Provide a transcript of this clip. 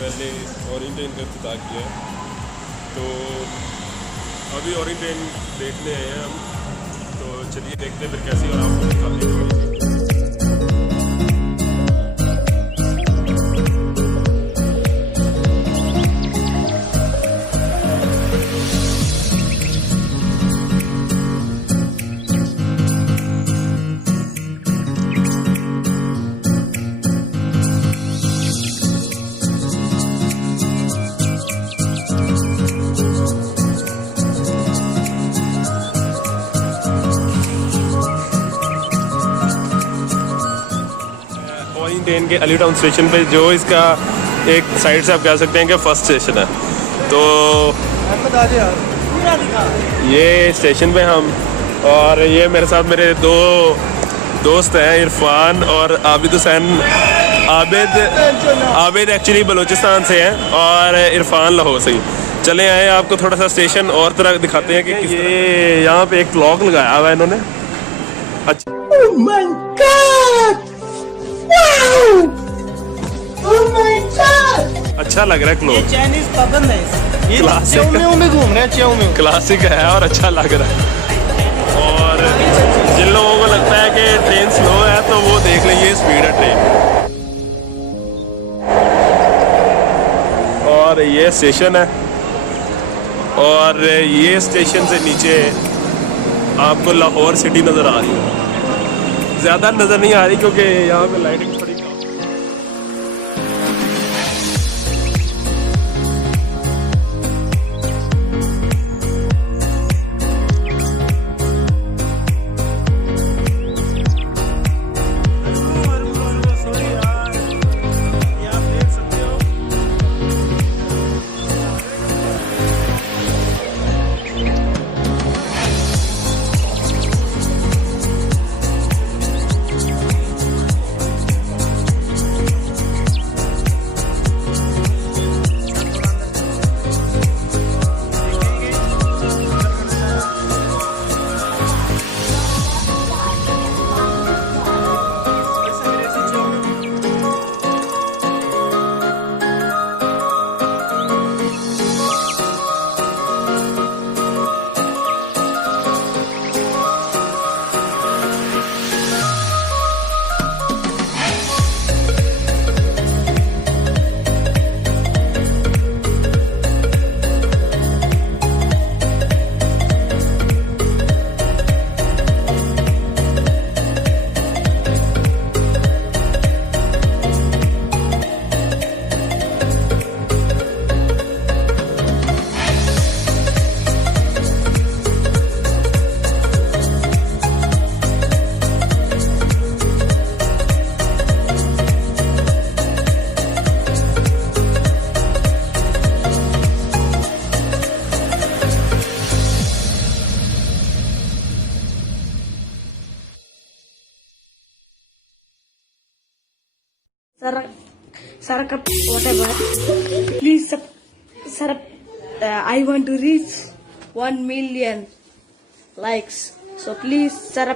पहले ओरिएंटेशन का इफ्तिताह किया है। तो अभी ओरिएंटेशन देखने आए हैं हम, तो चलिए देखते हैं फिर कैसी, और आपको दिखाते हैं। ट्रेन के अली टाउन स्टेशन पे, जो इसका एक साइड से आप कह सकते हैं कि फर्स्ट स्टेशन है। तो ये स्टेशन पे हम, और ये मेरे साथ मेरे दो दोस्त हैं, इरफान और आबिद हुसैन। आबिद एक्चुअली बलूचिस्तान से हैं और इरफान लाहौर से ही। चले आए आपको थोड़ा सा स्टेशन और तरह दिखाते हैं कि ये यहाँ पे एक क्लॉक लगाया हुआ है इन्होंने। अच्छा, अच्छा लग रहा है क्लोक। चाइनीज पाबंद है, क्लासिक में घूम रहे हैं, क्लासिक है और अच्छा लग रहा है। और जिन लोगों को लगता है कि ट्रेन स्लो है तो वो देख लें, ये स्पीड है ट्रेन। और ये स्टेशन है, और ये स्टेशन से नीचे आपको लाहौर सिटी नज़र आ रही है। ज़्यादा नज़र नहीं आ रही क्योंकि यहाँ पे लाइटिंग थोड़ी कम। Sir, whatever. Please, sir, I want to reach 1 million likes. So please, sir,